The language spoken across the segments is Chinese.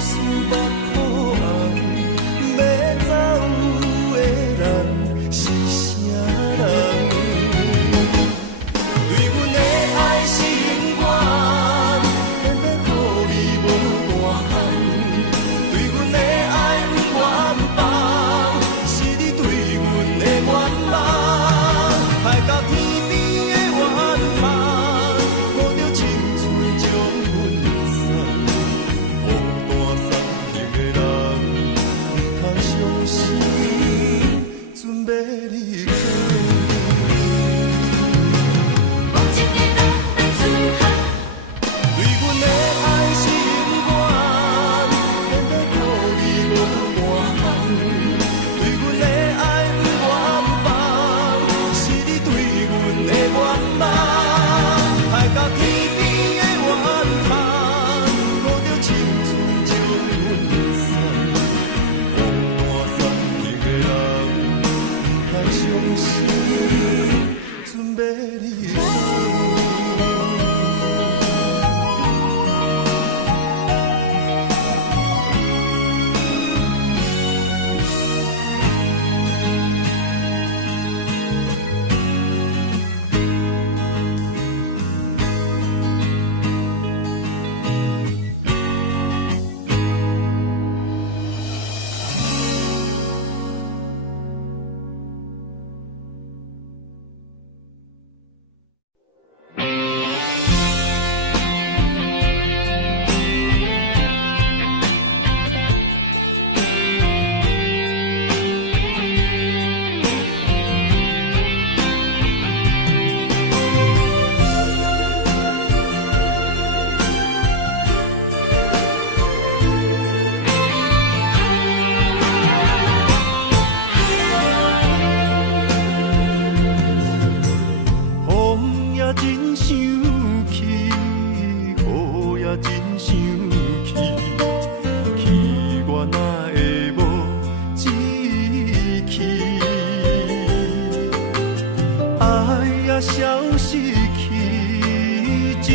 思目眶红，要走的人是啥人？对阮的爱心愿，偏偏予你无大项。对阮的爱不愿放，是你对阮的愿望，害到天边的怨叹，抱着青春将阮送，孤单送行的人，不通相信，准要离开。对阮的爱心愿，偏偏予你无大项。对阮的爱不愿放，是你对阮的愿望，害到天边的怨叹，抱着青春将阮送，孤单送行的人，不通相信，准要离开。风也真生气，雨也真生气，气我哪会无志气？爱也消失去，情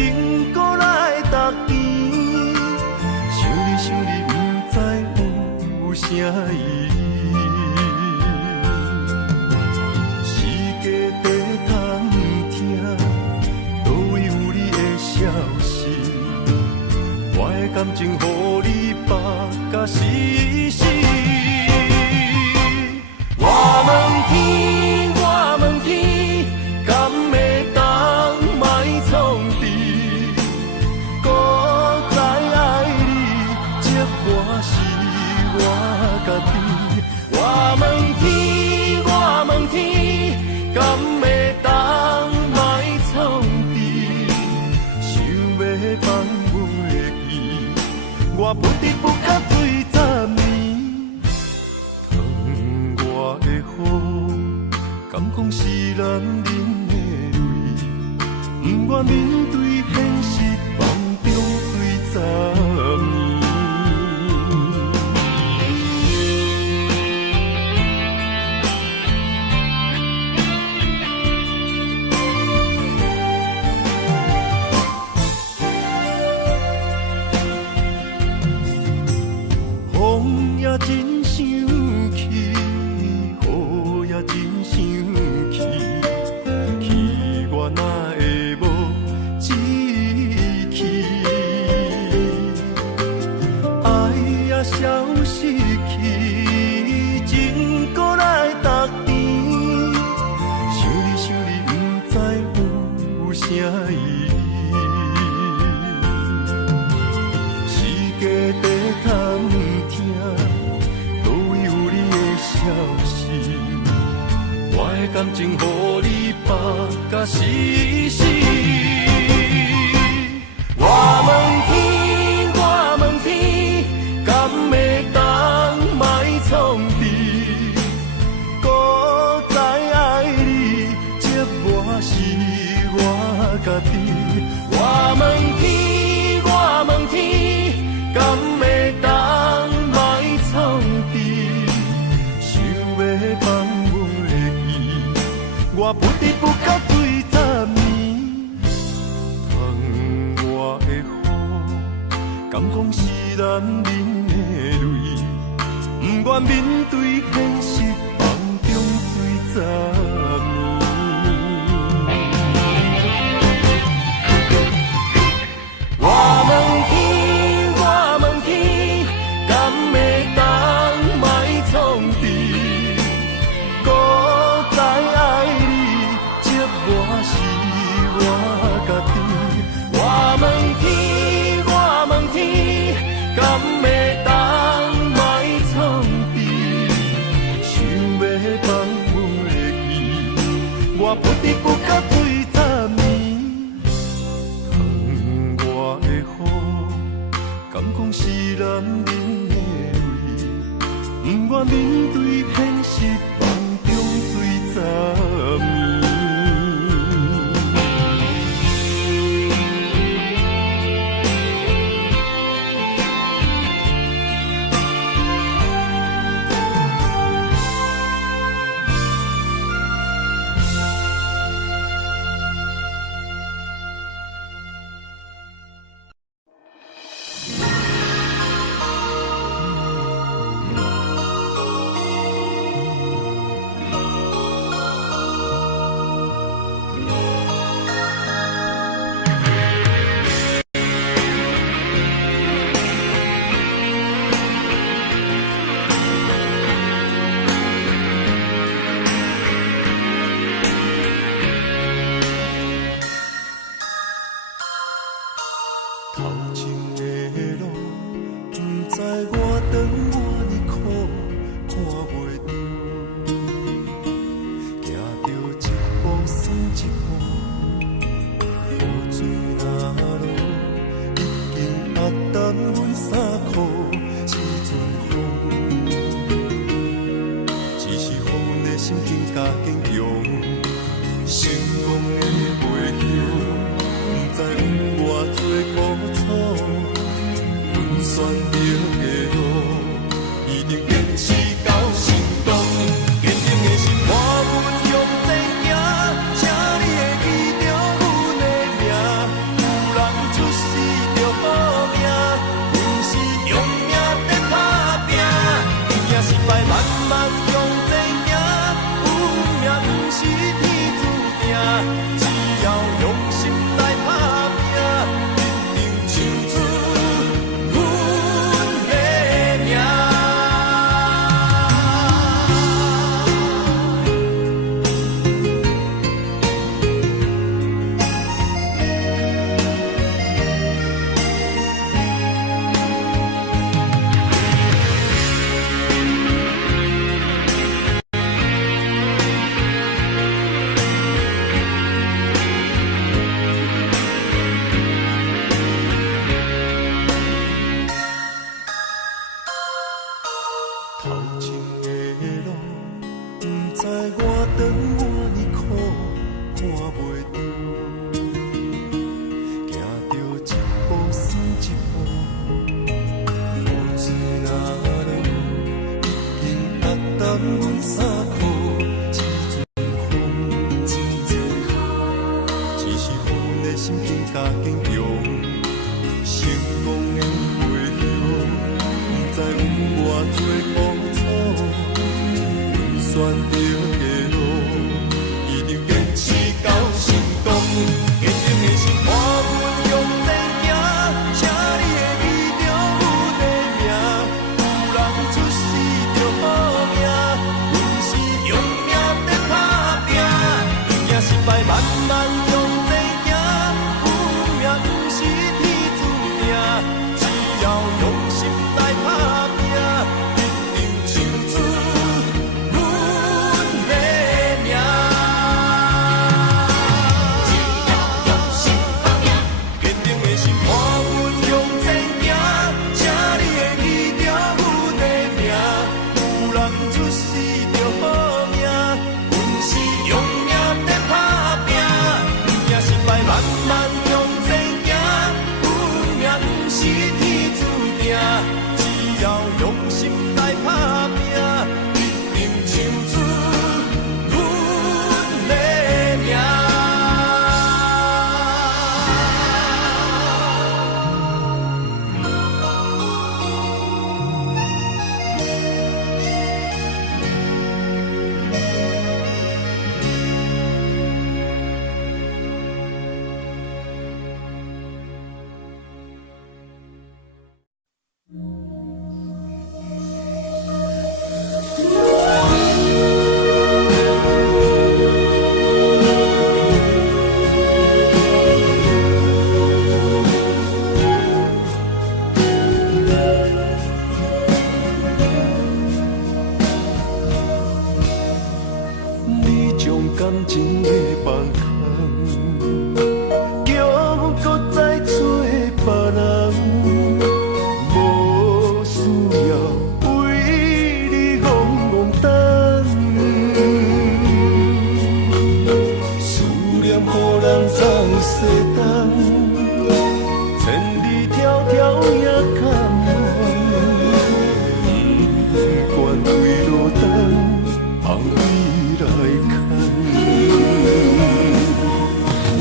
搁来逐天，想你不知有啥意义。世界地通听，倒位有你的消息？我的感情予你绑甲死死。我问天，我问天，敢会当莫创治？搁再爱你，这我是我家己。我问天，我问天，敢会当莫创治？想要放袂记，我不得不甲对10年。窗外的雨，敢讲是男人的泪，不愿面对现实，梦中醉10年。风也真生气，雨也真生气，气我哪会无志气？爱也消失去，情搁来逐天，想你不知有啥意义？世界地通听，倒位有你的消息？我的感情予你绑甲死死。我问天，我问天，敢会当莫创治？搁再爱你，这我是我家己。我问天，我问天，敢会当莫创治？想要放袂记，我不得不甲对10年。窗外的雨，敢讲是男人的泪，不愿面对现实，梦中醉十年。我问天，我问天，敢会当卖创治？孤在爱你，寂寞是我家己。我问天，我问天，敢会当卖创治？想要放袂记，我不得不甲醉十年。窗外的雨，敢讲是男人的泪，不愿面对现实，梦中醉十年。头前的路，不知我长我哩苦，看袂着，行着一步算一步，雨水若落，已经压淡阮衫裤，时阵风，只是予阮的心更加坚强，成功的背后。不知有偌多苦楚，阮选择的路，一定坚持到成功。坚定的心伴阮向前行，请你会记着阮的名。有人出世着好命，阮是用命在打拼。赢也失败，慢慢向前行，运命不是天注定，只要用心来打拼。感情的放空，叫阮搁再找别人，无需要为你戆戆等。思念予人总西东，千里迢迢也甘愿，不管归路灯，望你来牵。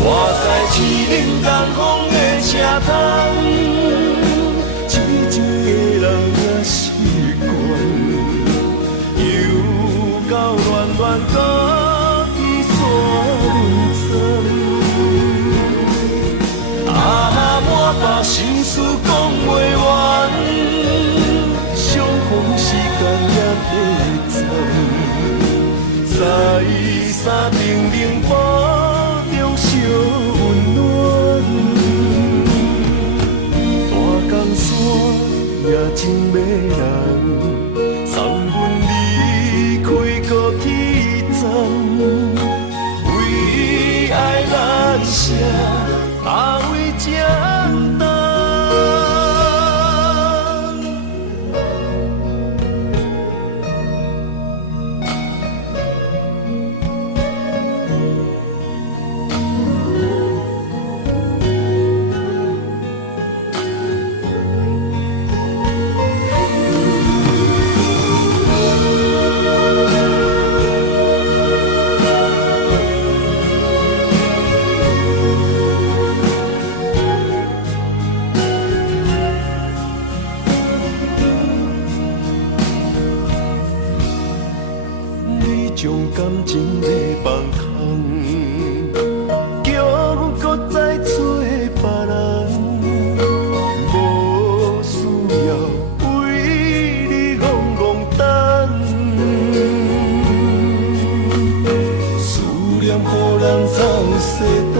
我在市林东风的车窗，痴情的人也习惯，又到暖暖高低山层。啊，满腹心事讲袂完，相逢时间也短暂，在山顶顶波中烧温暖。大江山也真迷人，送阮离开高铁站，为爱难舍。阿为这等，将感情的放空，叫阮搁再找别人，无需要为你戆戆等。思念予人总西东，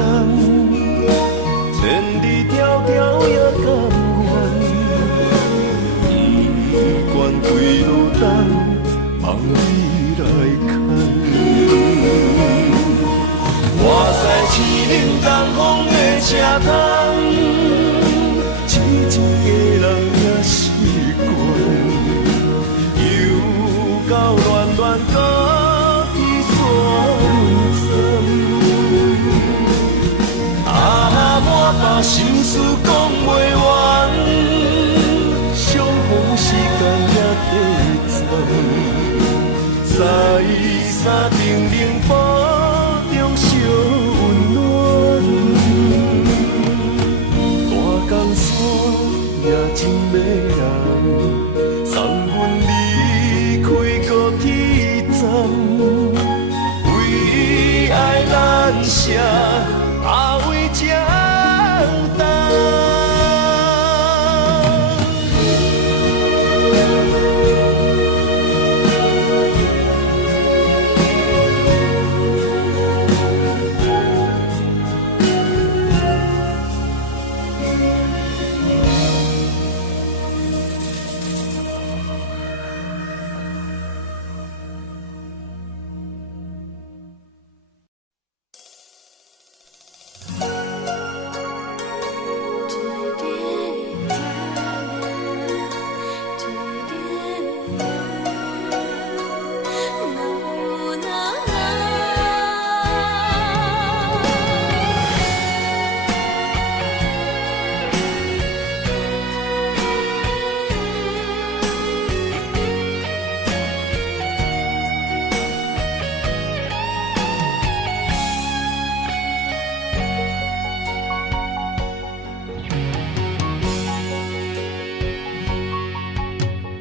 千里迢迢也甘愿，不管归路灯，望你来牵。我在市林东风的车窗，痴情的人也习惯，又到暖暖高低山层。啊，满腹心事讲袂完，相逢时间也短暂。在山顶顶波中烧温暖，大江山也真迷人，送阮离开高铁站，为爱难舍，阿为这等。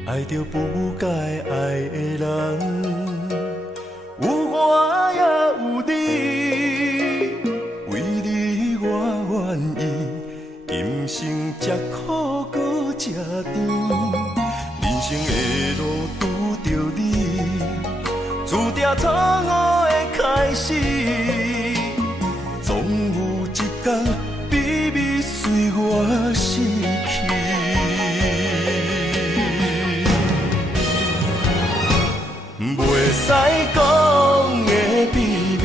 爱着不该爱的人，有我也有你，为你我愿意，今生吃苦搁吃甜，人生的路拄着你，注定错误的开始，总有一天秘密随我逝去。袂使讲的秘密，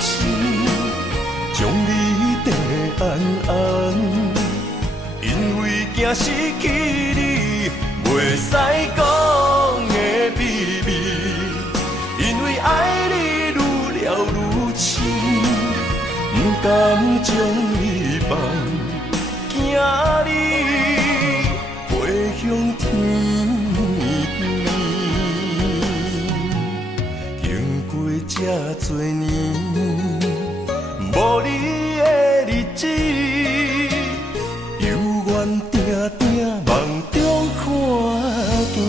深，将你跟安安，因为惊失去你，袂使讲的秘密，因为爱你愈了愈深，不甘将你放，惊你飞向天。这多年，无你的日子，犹原定定梦中看见你。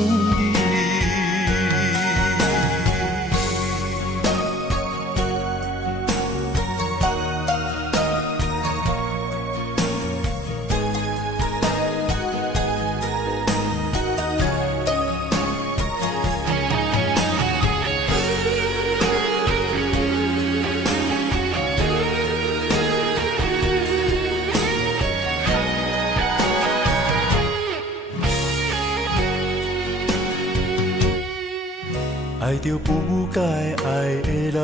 爱着不该爱的人，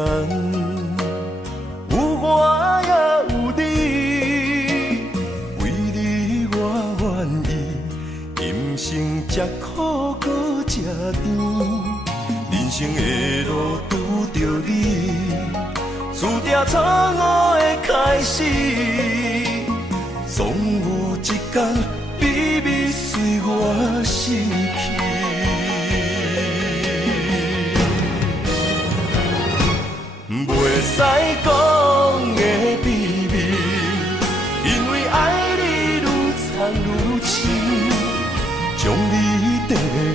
有我也有你，为你我愿意，今生吃苦搁吃甜，人生的路拄着你，注定错误的开始，总有一天秘密随我失去。袂使讲的秘密，因为爱你愈藏愈深，将你跟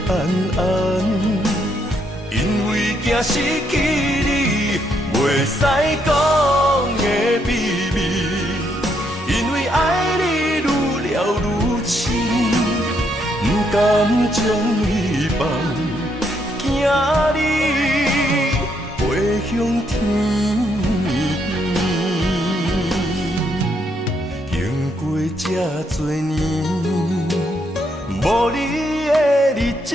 安安，因为惊失去你，袂使讲的秘密，因为爱你愈了愈深，不甘将你放，惊你飞向天。经过这多年，无你的日子，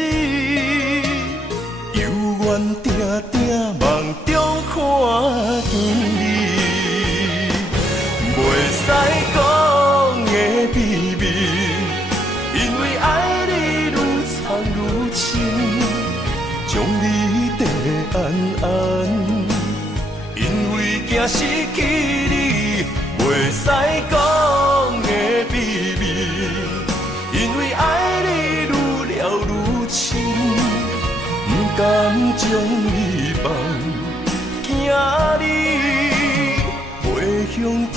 犹原定定梦中看见你。袂使讲的秘密，因为爱你愈藏愈深，将你跟安安，因为惊失去你，袂使讲的秘密，因为爱你愈了愈深，不甘将你放，惊你飞向天。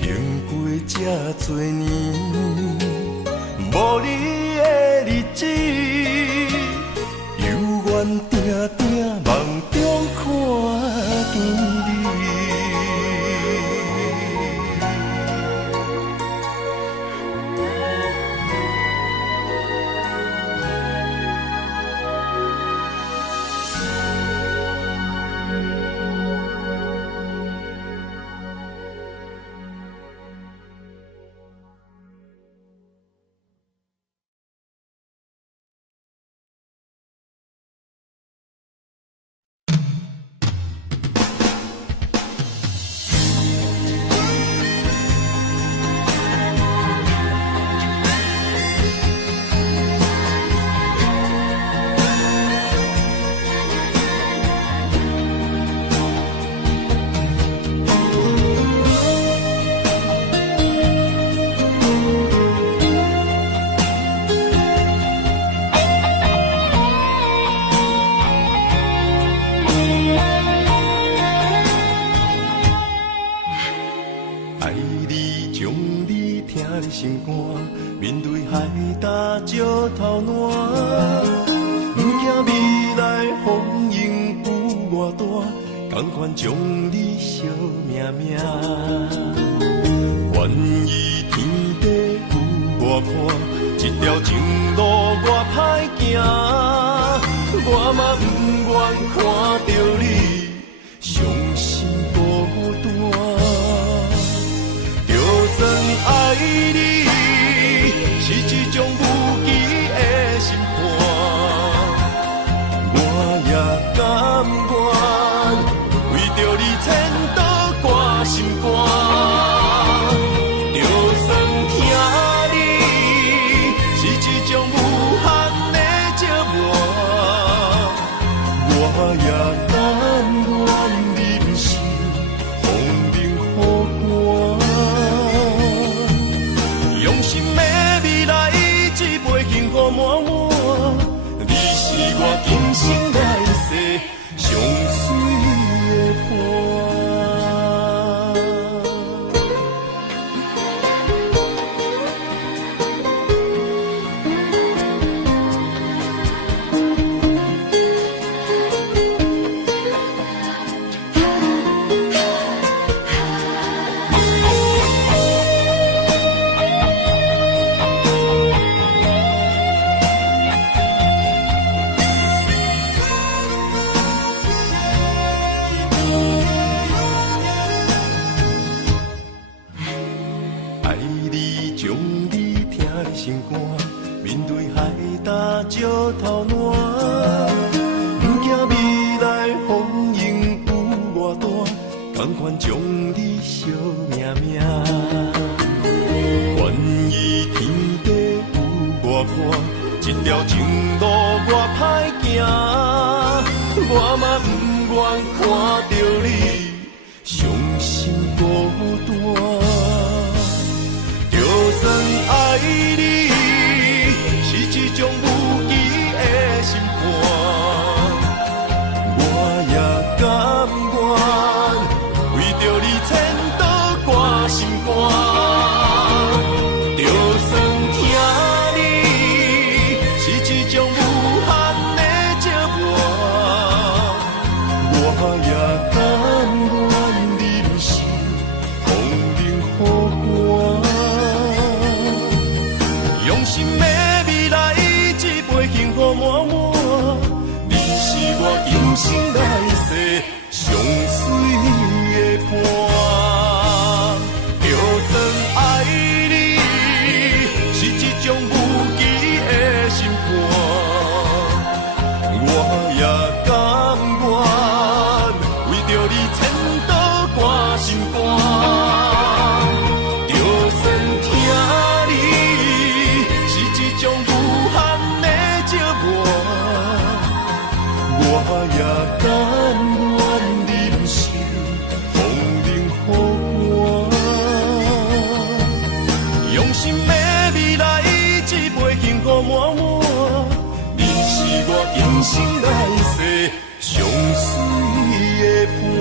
经过这多年，无你的日子，犹原定定梦中看见你。心肝，面对海大石头烂，不惊未来风影有偌大，甘愿将你惜命命。愿意天地有我看，这条情路我歹行，我嘛不愿看到你伤心孤单。就算爱你是一种无期的审判，我也满满，你是我今生来世上水的伴。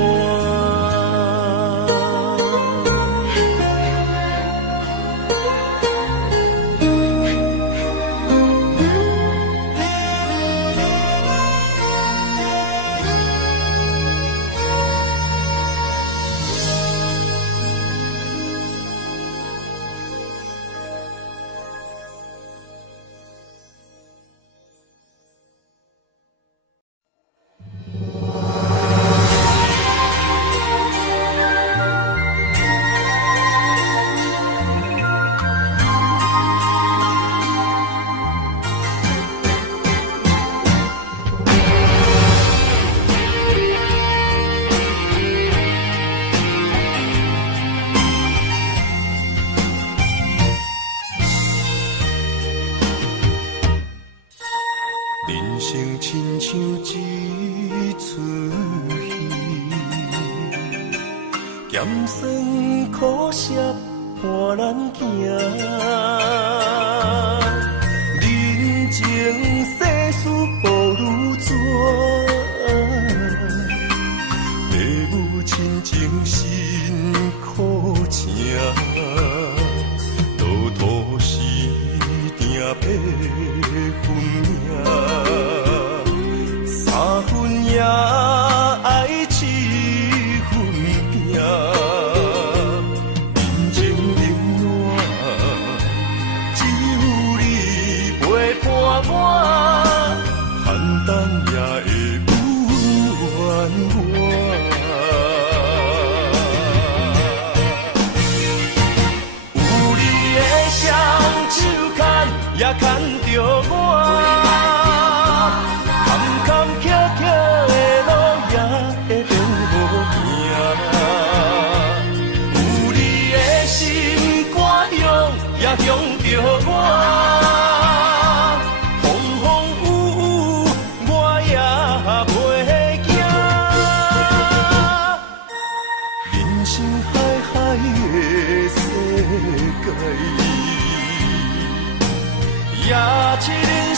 也一人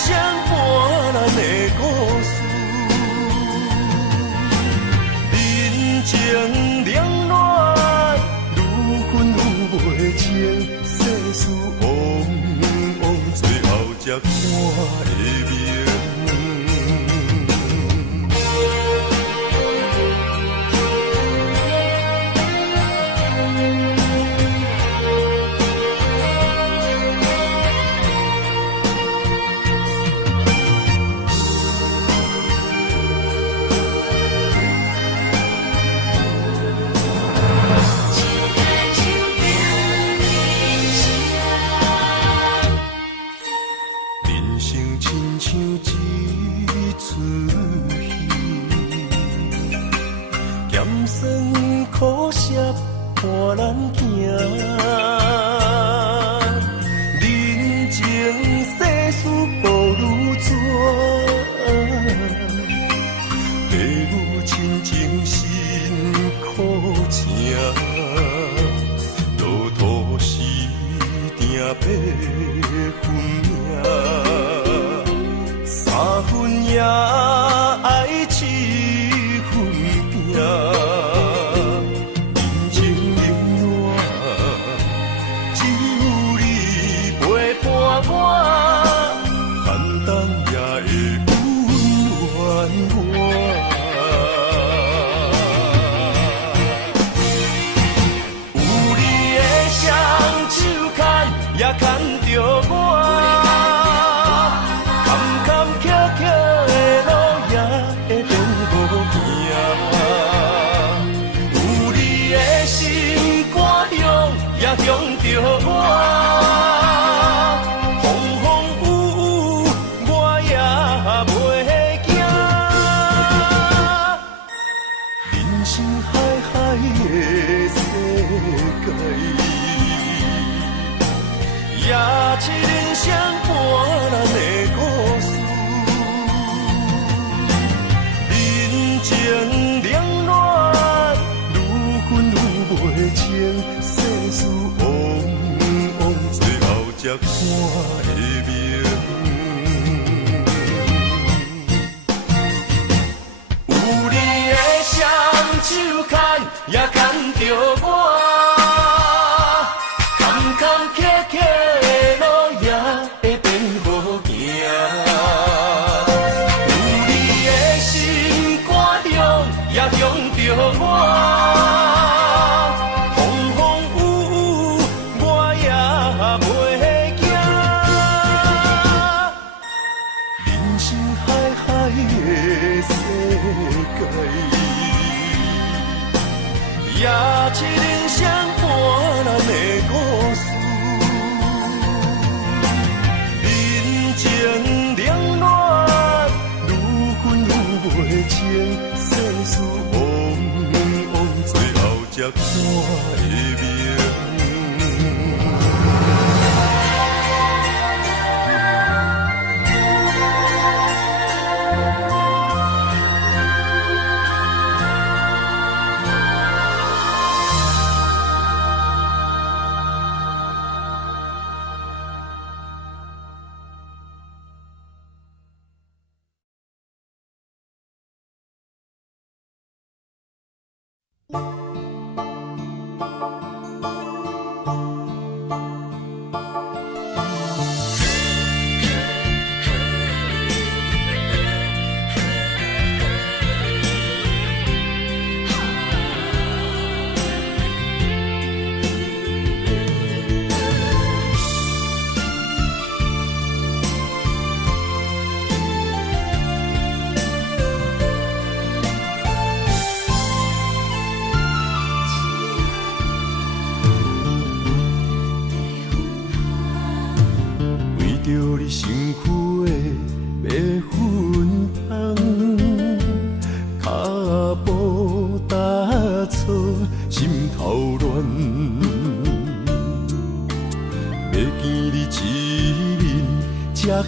才看会明。苦涩伴咱行，人情世事无如纸，父母亲情辛苦情，路途时定八分命，三分也爱七分拼。才看会明，有你的双手牵，也牵着我，坎坎坷坷的路也会变好行。有你的心肝向，也向着我。也是人生半难的故事，人情冷暖，愈分愈袂清，世事往往最后才看会明。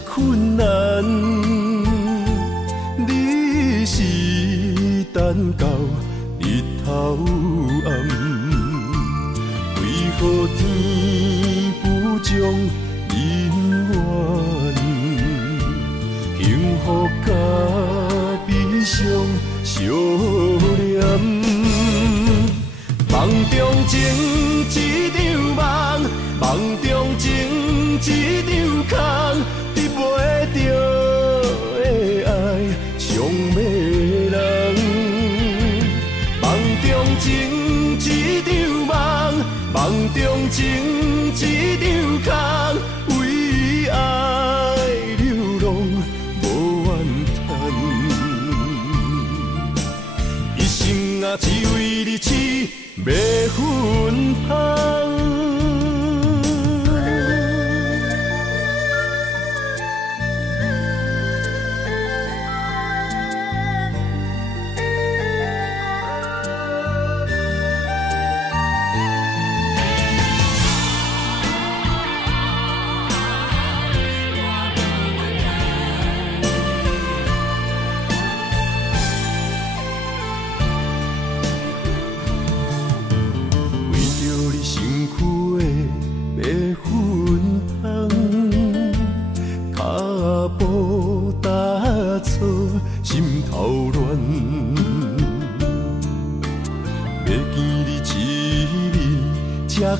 困难，你是等到日头暗，为何天不将人怨？幸福甲悲伤相连，梦中情一场梦，梦中情一场空。袂着的爱上迷人。梦中情一场梦，梦中情一场空，为爱流浪无怨叹。一生啊，只为你痴，袂分芳。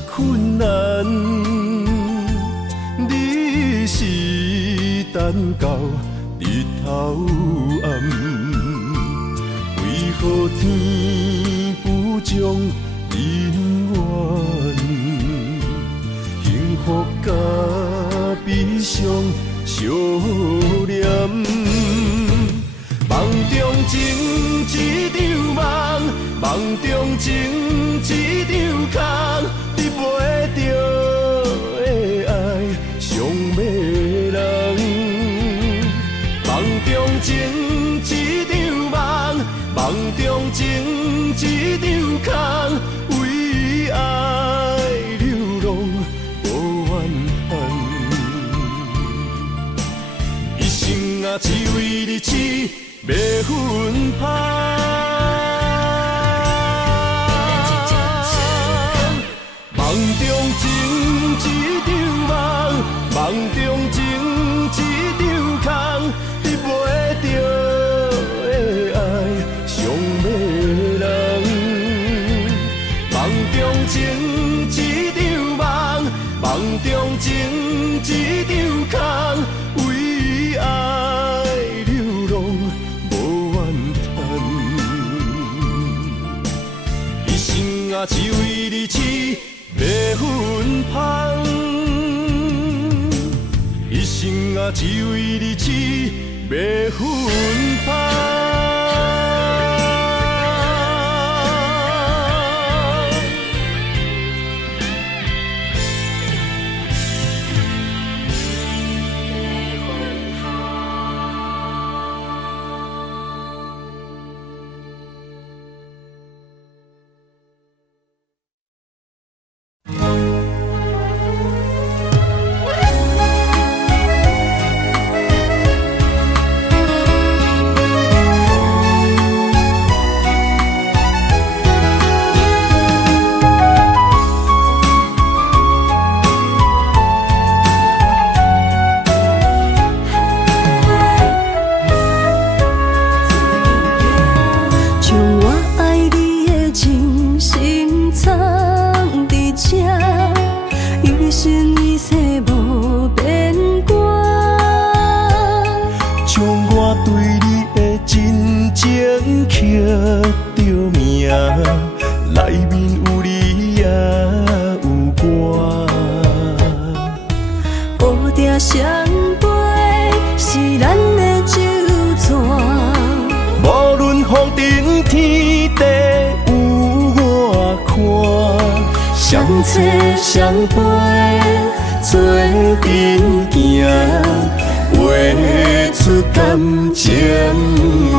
困难，你是等到日头暗，为何天不将人怨？幸福甲悲伤相连，梦中情一场梦，梦中情一场空。袂着的爱上迷人，梦中情一场梦，梦中情一场空，为爱流浪无怨叹。一生啊，只为你痴，袂分芳。梦中情一场梦，梦中情一场空，袂着的爱上迷人。梦中情一场梦，梦中情一场空，为爱流浪无怨叹。一生啊，只为你痴。袂分芳，一生啊，只为你痴，袂分芳。相找相陪，做阵行，画出感情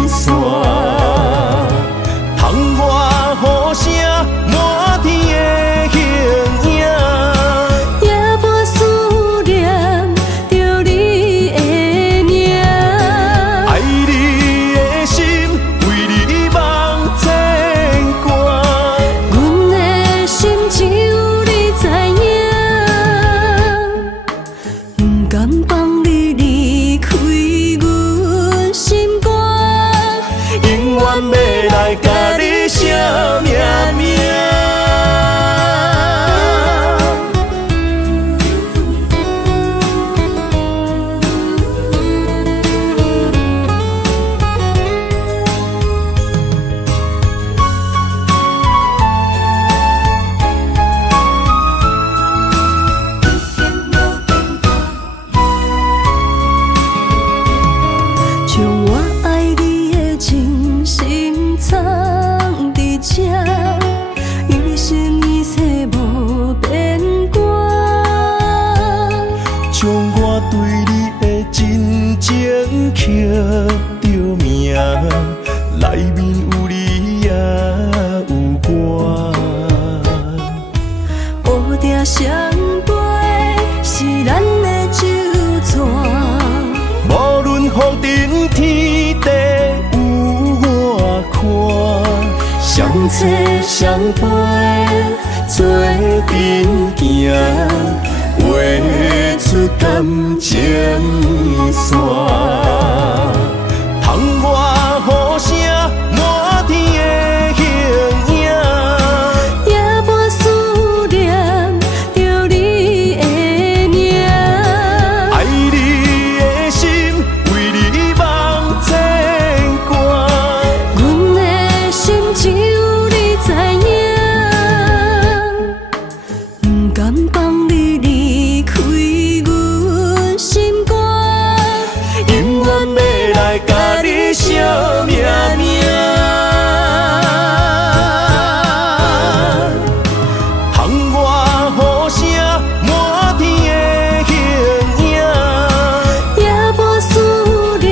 线。窗外雨声，满天的形影，夜半思念着你的名。爱你的心，为你梦牵挂。阮的心只有你知影，不甘放你离开阮心肝。永着名，内面有你也有我。乌蝶双飞是咱的酒泉，无论风尘天地有我看，相切相陪做阵行，画出感情线。窗外雨声满天的形影，夜半思念着你的名。爱你的心为你梦牵挂，阮的心只有你知影，不甘放你离开阮心肝，永远要来甲你惜命命。窗外雨声满天的形影，夜半思念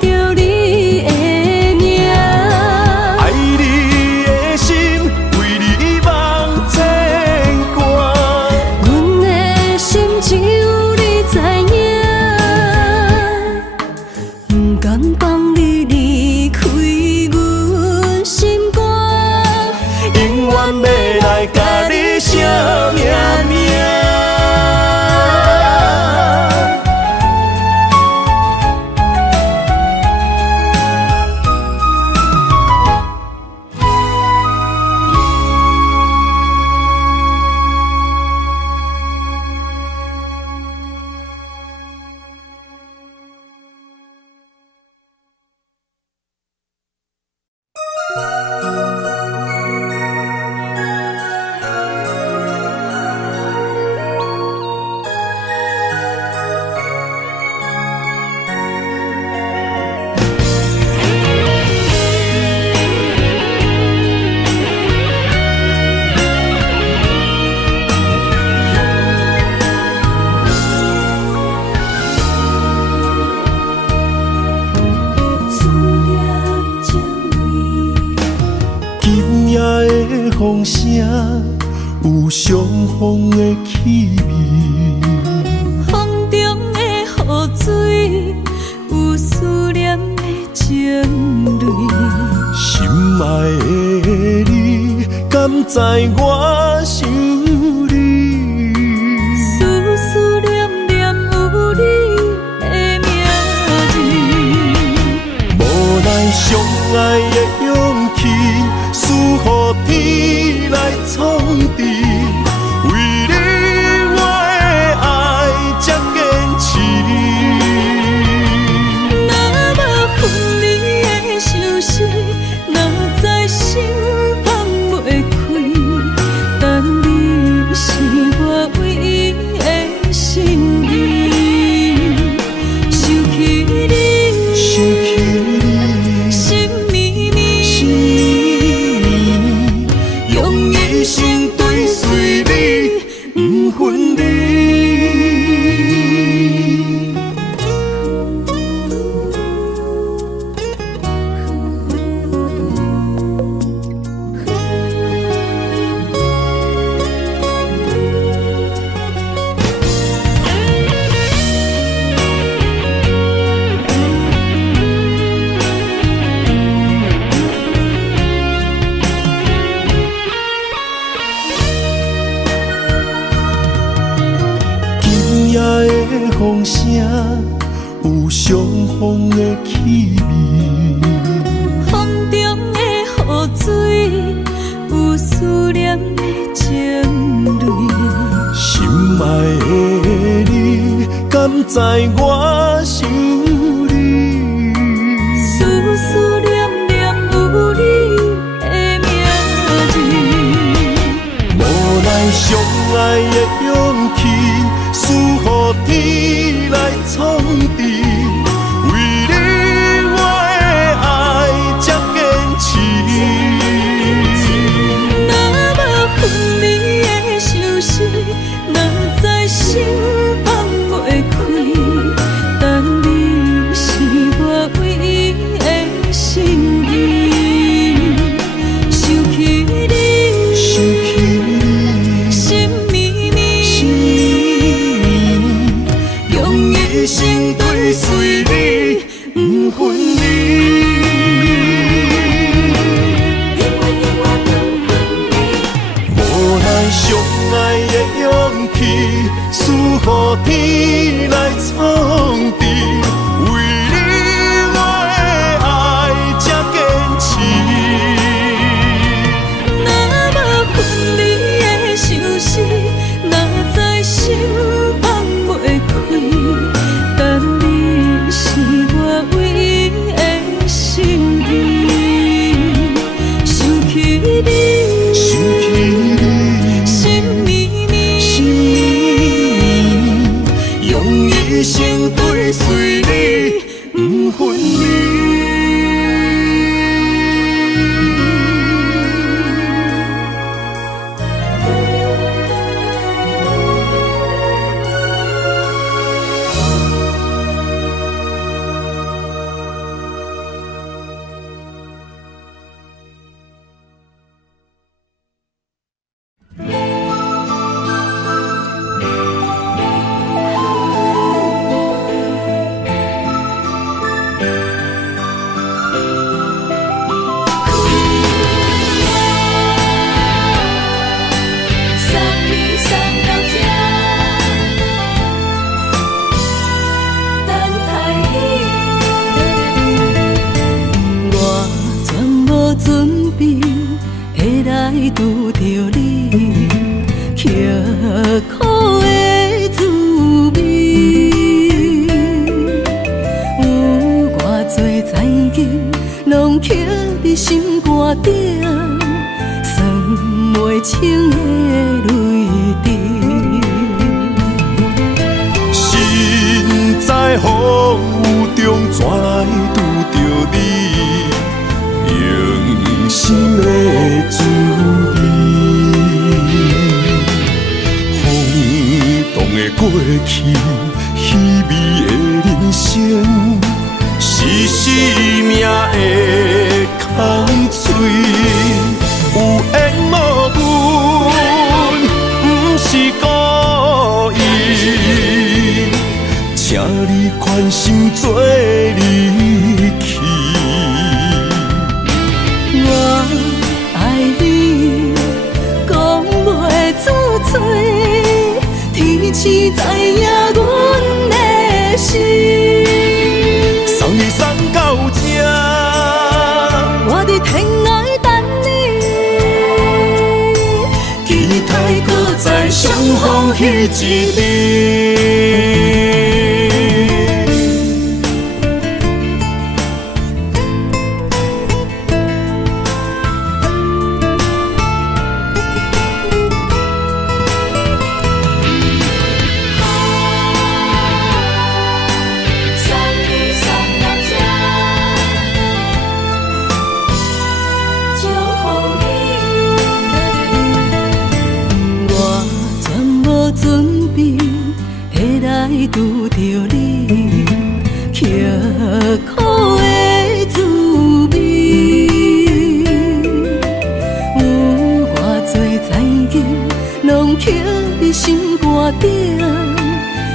着你的名。爱你的心为你梦牵挂，阮的心只有你知影，不甘放你离开阮心肝，永远要来甲你惜命命。今夜的风声有相逢的气味，风中的雨水有思念的情泪，心爱的你，敢知我想你？思思念念有你的名字，无咱相爱的勇气，赐予天来创治。为你我的爱才坚持。若无分离的相思，哪知心放袂开。但你是我唯一的心意，想起你，心绵绵，用一生追随你，不分离。今夜的风声有相逢的气味，风中的雨水有思念的情泪，心爱的你，敢知我想你？思思念念有你的名字，无咱相爱的勇气，赐予天来创治。为你我的爱才坚持。若无分离的相思，哪知心放袂开。但你分离。无奈相爱的勇气，输予天来创治。为你我的爱才坚持。若无分离的相思，若在心放袂开，但你是我唯一的心意。想起你，想起你，心绵绵，心绵绵，用一生追随你，不分离。拄着你，刻苦的滋味，有偌多灾境，拢刻伫心肝顶，算袂清的泪滴。心在风雨中，怎来拄着你？用心的滋味，风动的过去，稀微的人生，是生命的空嘴，有缘无分，不是故意，请你宽心做离去。我爱你，讲袂出嘴，天赐知影阮的心。送你送到这，我伫天涯等你，期待搁再相逢彼一日。拄着你，刻苦的滋味，有偌多灾境，拢刻伫心肝顶，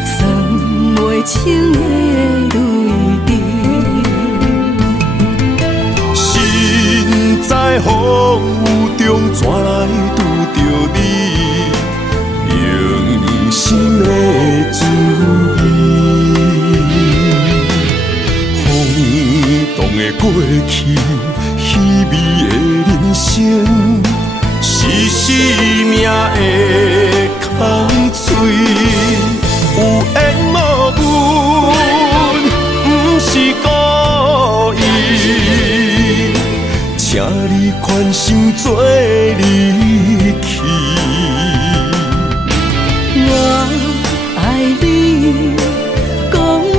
算袂清的泪滴。心在风雨中，怎来拄着你？用心的滋味，风动的过去，稀微的人生，是生命的空嘴，有缘无分，不是故意，请你宽心做离去。我爱你，讲袂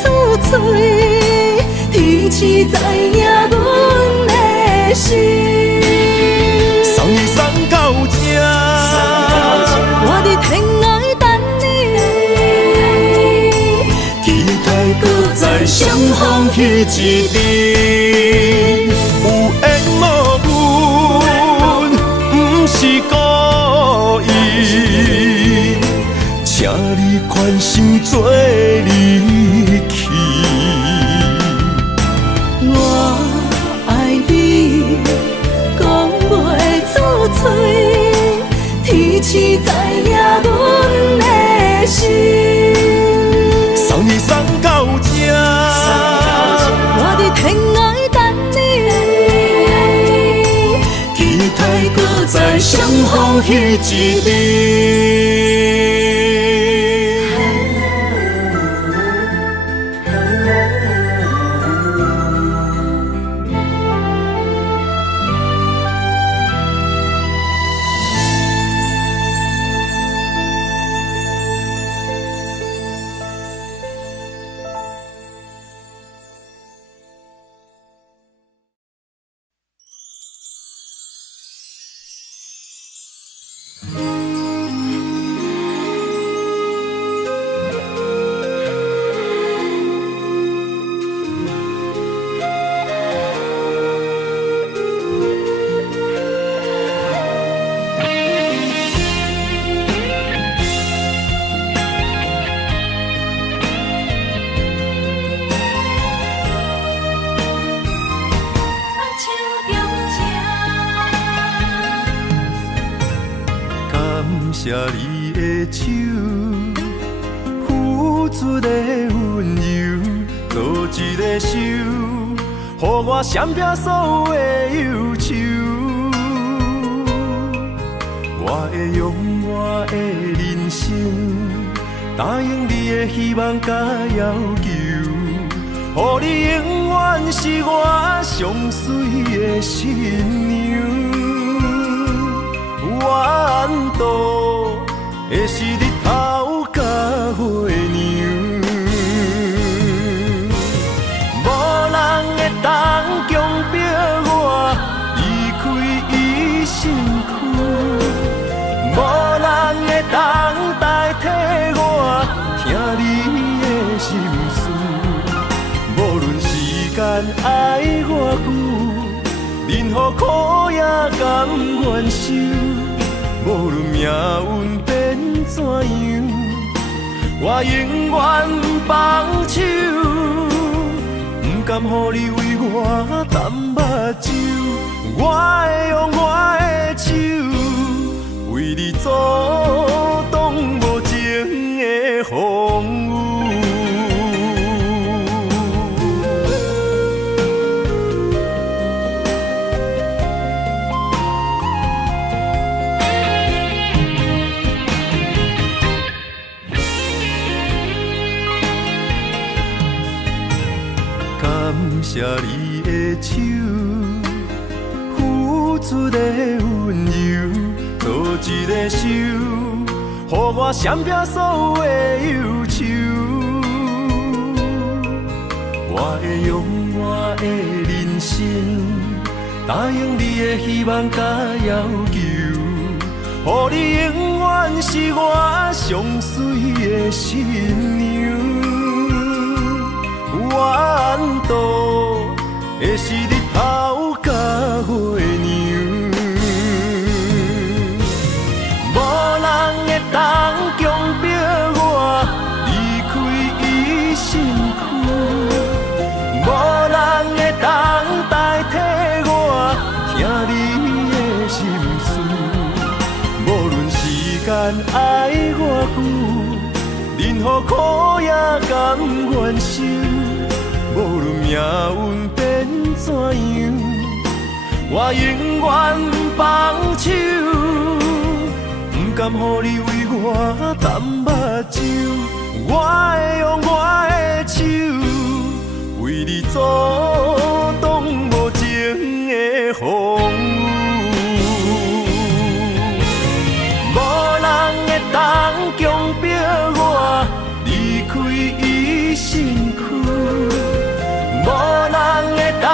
出嘴，天赐知影阮的心。送你送到这，我伫天涯等你，期待搁再相逢彼一日。有缘无分，不是故意，请你宽心做离去。彼一日。谢你的手，付出的温柔，做一个手，予我闪避所有的忧愁。我会用我的人生，答应你的希望甲要求，予你永远是我上水的新娘。缘途会是日头甲月亮，无人会当强迫我离开伊身躯，无人会当代替我听你的心事。无论时间爱我久，任何苦也甘愿受。无论命运变怎样，我永远放手，不甘予你为我淡目睭。我会用我的手，为你阻挡无情的风雨。谢你的手，付出的温柔，做一个手，予我闪避所有的忧愁。我会用我的人生，答应你的希望甲要求，予你永远是我上水的新娘。缘途会是日头甲月亮，无人会当强迫我离开伊身躯，无人会当代替我听你的心事。无论时间爱我久，任何苦也甘愿受。无论命运变怎样，我永远放手，不甘予你为我淡目睭。我会用我的手，为你阻挡无情的风雨。无人会当强迫我离开伊身躯。无人会当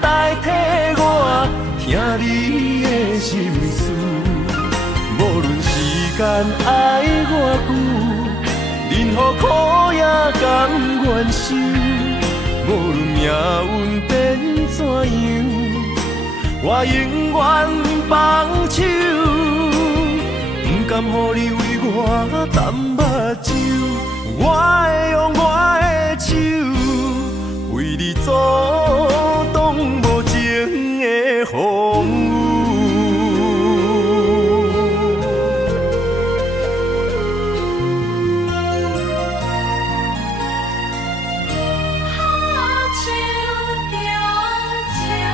代替我听你的心事。无论时间爱我久，任何苦也甘愿受。无论命运变怎样，我永远放手，不甘予你为我淡目睭。我会用我的手，为你阻挡无情的风雨。好像中枪。 啊，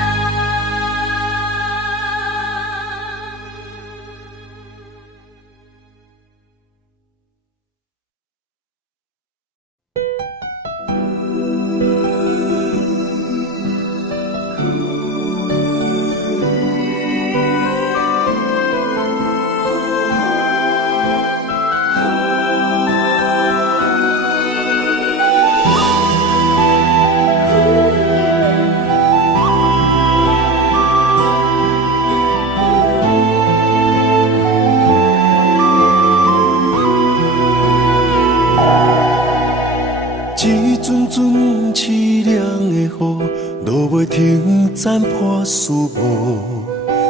雨，落袂停，斩破思无，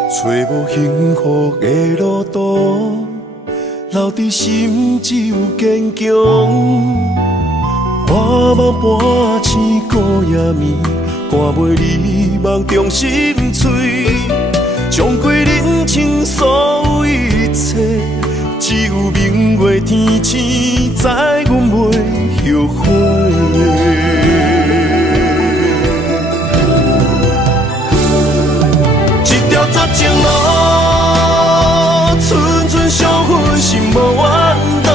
找无幸福的路途，留伫心只有坚强。半梦半醒孤夜眠，赶袂你梦中心碎，将归人生所有一切，只有明月天星知阮袂后悔。一条绝情路，寸寸相分，心无怨妒。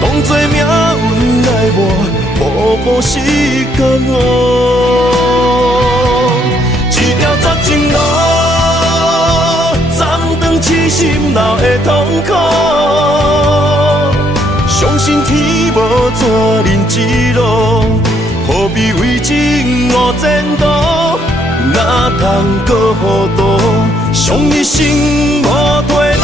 当作命运来磨，步步是甘愿。一条绝情路，暂长痴心流的痛苦。相信天无绝人之路，何必为情误前途？哪通搁糊涂，伤一生无退路。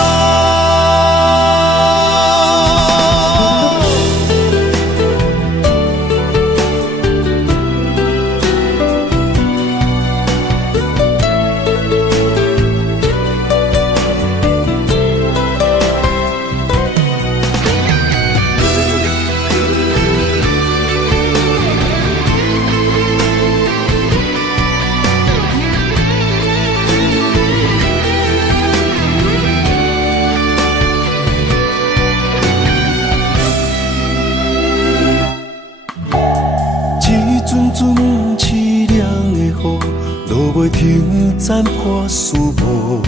阵凄凉的雨，落袂停，斩破思无，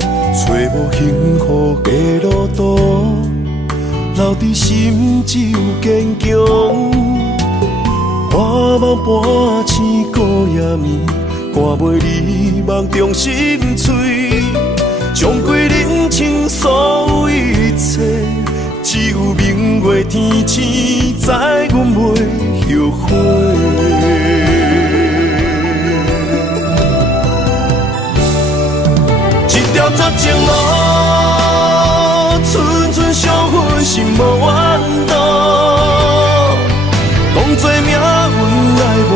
找无幸福的路途，留伫心只有坚强。半梦半醒孤夜眠，赶袂你梦中心碎，将归人生所有一切，只有明月天星知阮袂后悔。一条绝情路，寸寸相分，心无怨妒。当作命运来磨，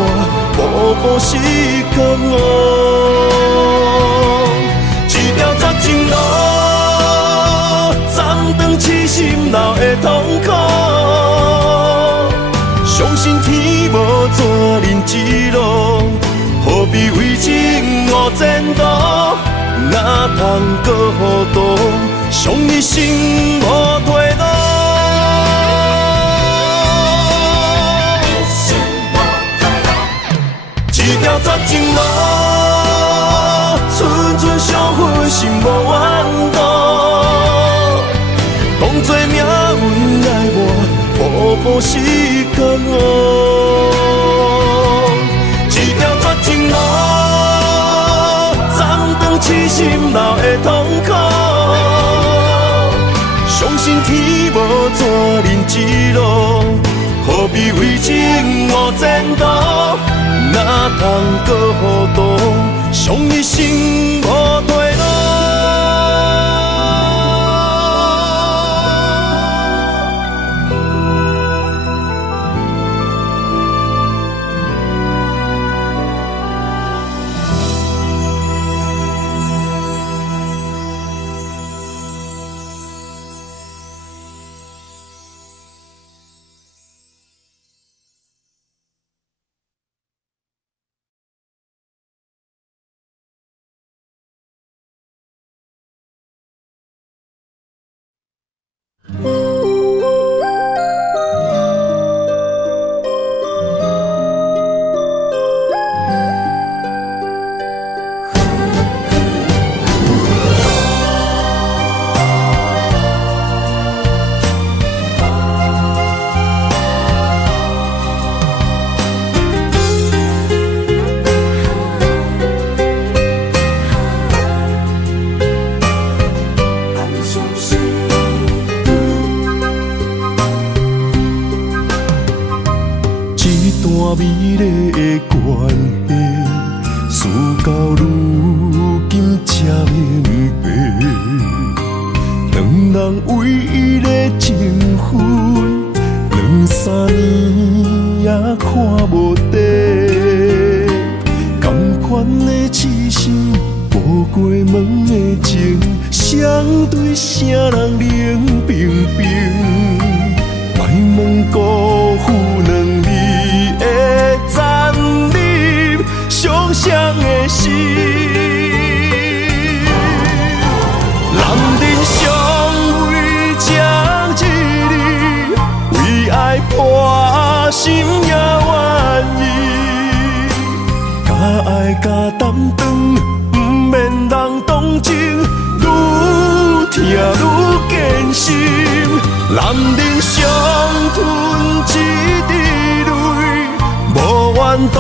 步步是甘愿。一条绝情路，暂长痴心流的痛苦。相信天无绝人之路，何必为情误前途？哪通搁糊涂，伤一生无退路。一条绝情路，寸寸相分，心无怨妒。当作命运来磨，步步是甘愿。一条绝情路，痴心流的痛苦，相信天无绝人之路，何必为情误前途？哪通搁糊涂，伤一生无退路。美丽的关系，事到如今才明白，两人唯一的情分，两三年也看无底。甘款的痴心，步过门的情，相对啥人冷冰冰？莫问辜负两字的残忍，伤谁的心？男人尚为情一字，为爱破心也愿意。甲爱甲担当，不免人同情，愈疼愈艰辛。男人伤吞一滴泪，无怨当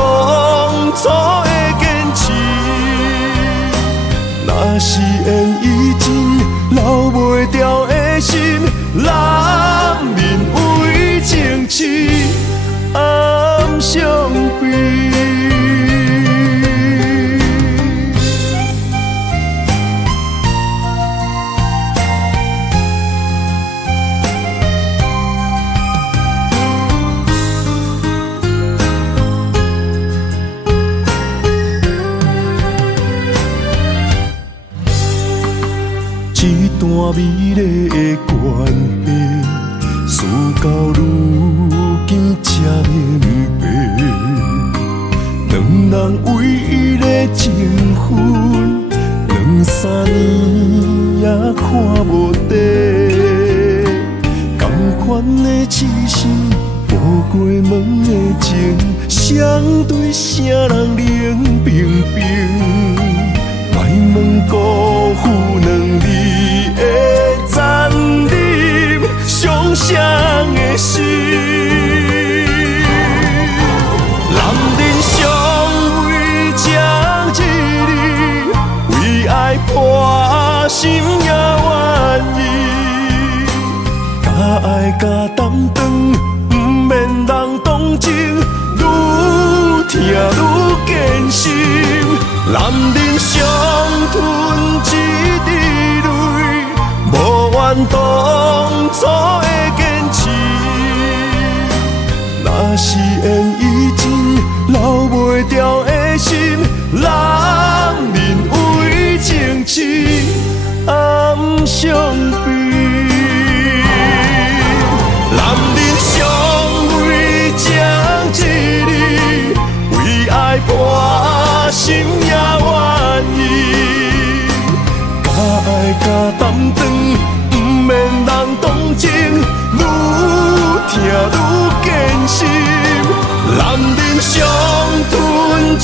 初的坚持。若是缘已尽，留袂掉的心，男人为情痴，暗伤悲。一段美丽的关系，事到如今才明白，两人唯一的情分，两三年也看无底。同款的痴心，步过门的情，相对啥人冷冰冰？莫问辜负两字的残忍，伤谁的心？男人尚为情一字，为爱破心也愿意。甲爱甲担当，不免人同情，愈疼愈艰辛。男人伤吞一滴泪，无怨当初的坚持。若是缘已尽，留袂掉的心，男人为情痴，暗伤悲。男人尚为情一字，为爱破心也愿意。甲爱甲担当，不免人同情，愈疼愈艰辛。男人伤吞一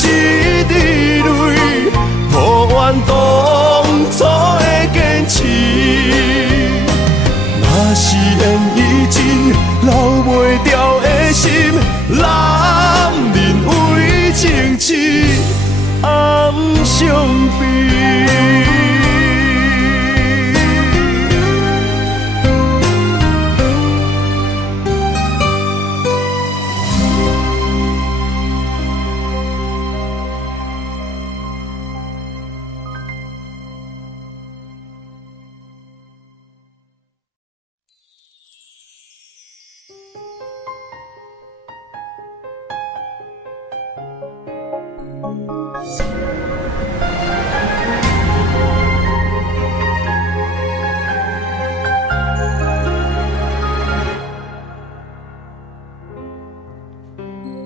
滴泪，无怨当初的坚持。若是缘已尽，留袂掉的心，男人为情痴，暗伤悲。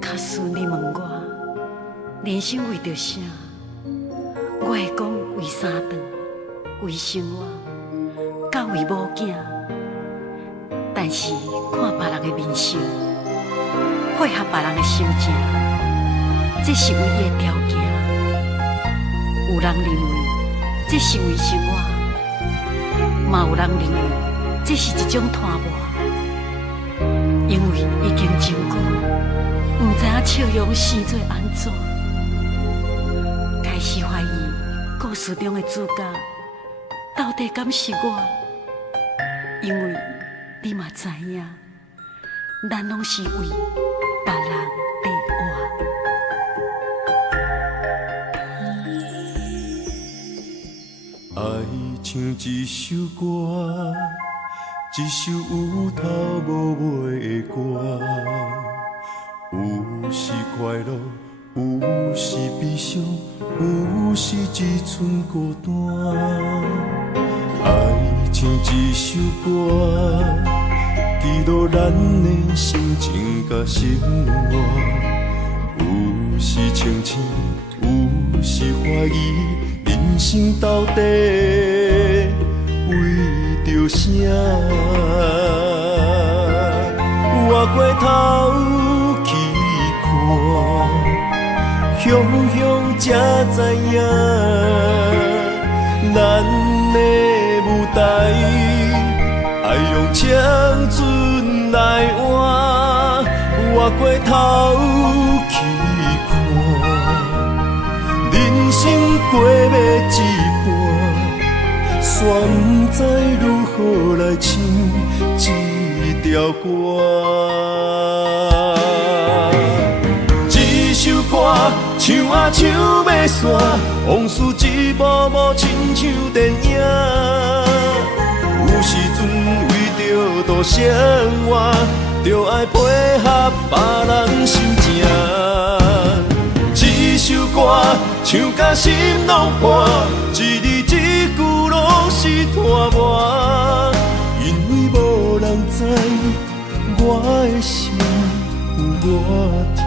假使你问我人生为着啥，我会讲为三顿，为生活，甲为某囝。但是看别人的面相，配合别人的心情，这是唯一的条件。有人认为这是为生活，嘛有人认为这是一种拖磨，因为已经真久，不知影笑容生做安怎，开始怀疑故事中的主角到底敢是我，因为你嘛知影，咱拢是为别人在活。爱像一首歌，一首有头无尾的歌，有是快乐，有时悲伤，有时只剩孤单。爱像一首歌，记录咱的心情甲生活。有时清醒，有时怀疑，人生到底为着啥？我过头去看，乡乡才知影，咱的舞台爱用青春来换。我过头去看，人生过要一半，煞不知如何来唱这条歌。这首歌唱啊唱要散，往事一幕幕亲像电影。有时阵为着度生活，就爱配合别人心情。这首歌唱甲心拢破，一字一句拢是拖磨。因为无人知我的心有偌痛。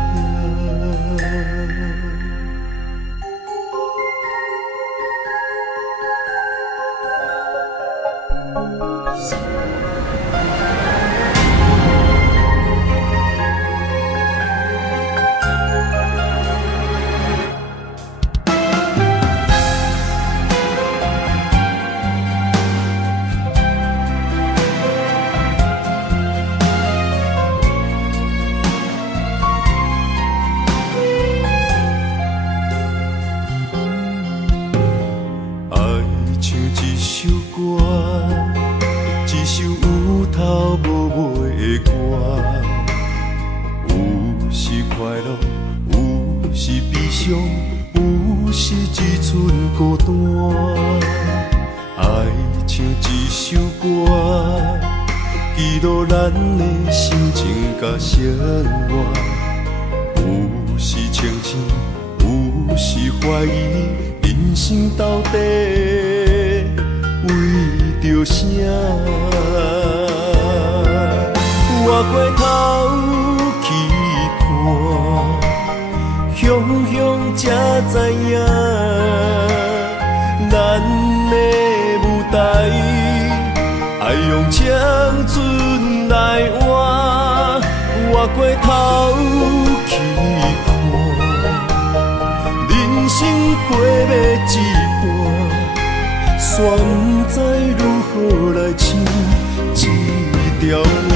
有时只剩孤单，爱像一首歌，记录咱的心情甲生活。有时清醒，有时怀疑，人生到底为着啥？我过头去看，乡乡才知影，咱的舞台爱用青春来换。我过头去看，人生过要一半，煞不知如何来唱这条歌。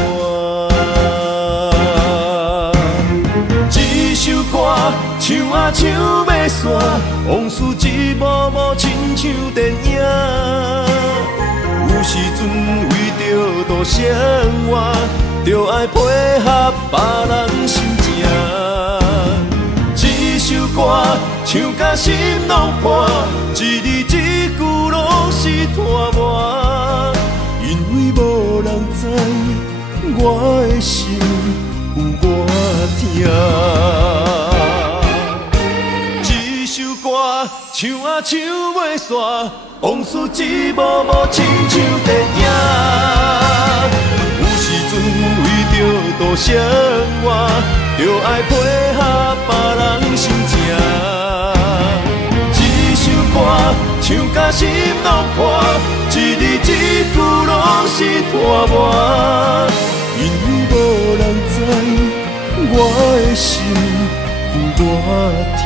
这首歌唱啊唱要散，往事一幕幕亲像电影。有时阵为着度生活，就爱配合别人心情。这首歌唱甲心拢破，一字一句拢是拖磨。因为无人知我的心有偌痛。这首歌唱啊唱袂煞，往事一幕幕亲像电影。有时阵为着度生活，就爱配合别人心情。这首歌唱甲心拢破，一字一句拢是拖磨。因为无人知我的心有偌痛。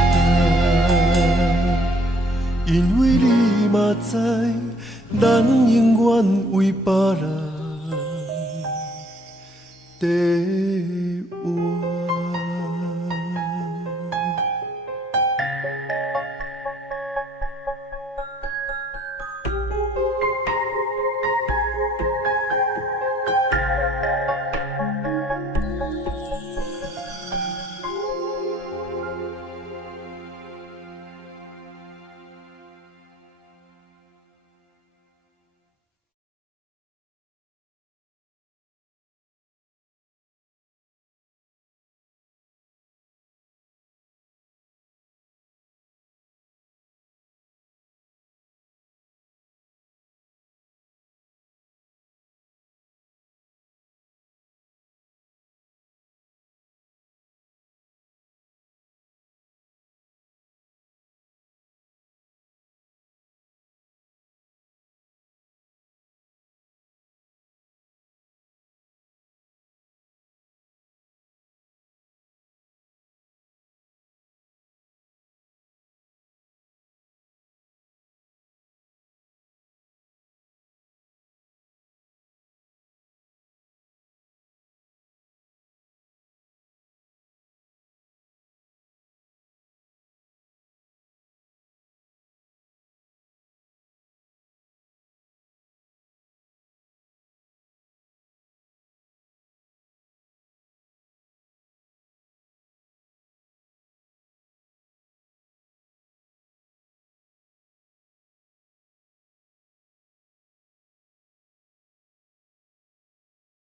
因为你嘛知，咱永远为别人。第一。